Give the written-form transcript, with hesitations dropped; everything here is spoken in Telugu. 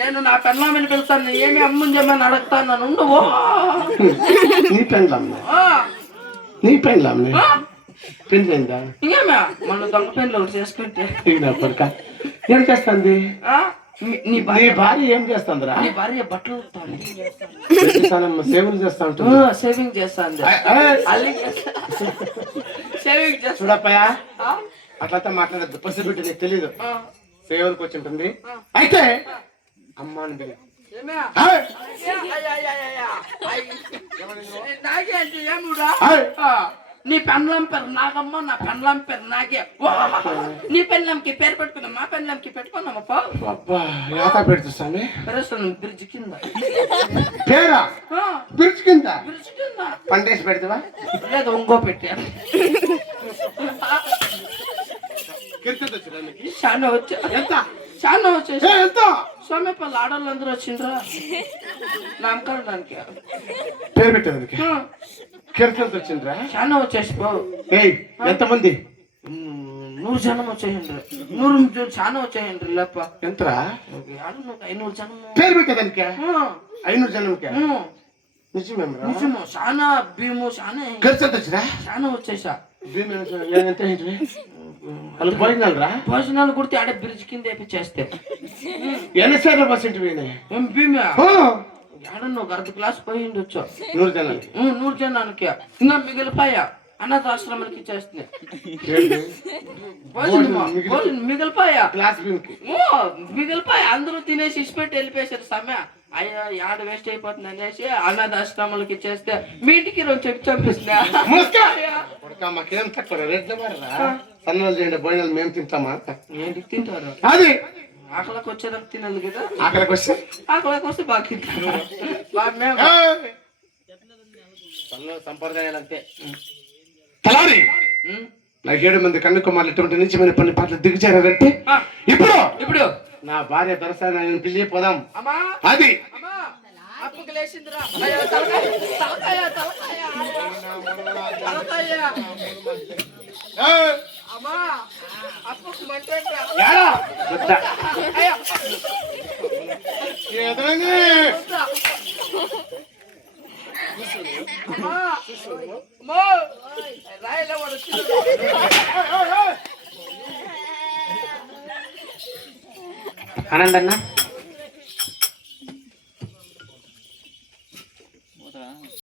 నేను నా పెళ్ళామని పిలుస్తాను, ఏమి అమ్మని చెప్పని అడుగుతాను. ఉండవు నీ పెళ్ళాము, నీ పెళ్ళాము పెళ్ళైందా? ఇంకేమే మన దొంగ పెళ్ళి ఒకటి చేసుకుంటే ఏం చేస్తుంది నీ భార్య? ఏం చేస్తుందిరా? నీ భార్య బట్టలు సేవలు చేస్తా ఉంటుంది, సేవింగ్ చేస్తాంది. సేవింగ్ చేస్తా. చూడప్పయా అట్లంతా మాట్లాడద్దు, పసిబిడ్డ నీకు తెలీదు. సేవలకు వచ్చి ఉంటుంది. అయితే అమ్మ అని పిలు. నాకే అంటే ఏముడా? నీ పెండ్లం పేరు నాగమ్మ, నా పెండ్లం పేరు నాగే. నీ పెండ్లంకి పేరు పెట్టుకున్నా, మా పెండ్లంకి పెట్టుకున్నామప్పా. పెడుతుంది బ్రిడ్జ్ కింద. పేరా? బ్రిడ్జ్ కింద? బ్రిడ్జ్ కింద పండేసి పెడతావా? లేదు, ఇంకో పెట్టా. చాలా వచ్చా, చాలా వచ్చేసి సోమేపల్లి ఆడవాళ్ళందరూ వచ్చిండ్రా నామకరణానికి. పేరు పెట్టేదానికి కిరసంత వచ్చిండ్రా? చాలా వచ్చేసి బాబు. ఎంతమంది? 100 జనం వచ్చేయండి. 100 చాలా వచ్చేయండి. లేప ఎంతరా? 500 జనం. పేరు పెట్టేదానికి 500 జనంకి? నిజము. చాలా భీము, చాలా కిరసంత వచ్చిరా? చాలా వచ్చేసా. భోజనాలు రా? భోజనాలు కుడితే ఆడే బ్రిడ్జ్ కింద వేపించేస్తే. ఎన్నిసార్లు బస్ ఇంటివి? భీమే ఆడను ఒక 1/2 గ్లాస్ పోయిండొచ్చు. 100 జనానికి? 100 జనానికి. ఇంకా మిగిలిపోయా అనాథాశ్రమాలకి ఇచ్చేస్తున్నాయి. మిగిలిపోయా గ్లాస్ మిగిలిపోయా. అందరూ తినేసి ఇచ్చిపెట్టి వెళ్ళిపోయారు. సమయ అయ్యా యాడ వేస్ట్ అయిపోతుంది అనేసి అనాథాశ్రమాలకి ఇచ్చేస్తే మీ ఇంటికి 2 చెప్పి చంపిస్తున్నా. మాకేం తక్కువ సన్నాలు చేయండి, భోజనాలు మేము తింటామా? ఏంటికి తింటారు? అది ఆకలికి వచ్చేదానికి తినాలి కదా. ఆకలికి వస్తే బాగా తింటారు. సంప్రదాయాలు అంతే. తలారి నా 7 మంది కన్ను కుమారులు ఇటువంటి నిత్యమైన పని పాటలు దిగుచారంటే ఇప్పుడు నా భార్య దొరసారి నేను పిలిచి పోదాం. అది అప్పుకు లేచిందిరా. తలకాయ అమ్మా అప్పుకు మంటేంట్రా? ఆనందన్న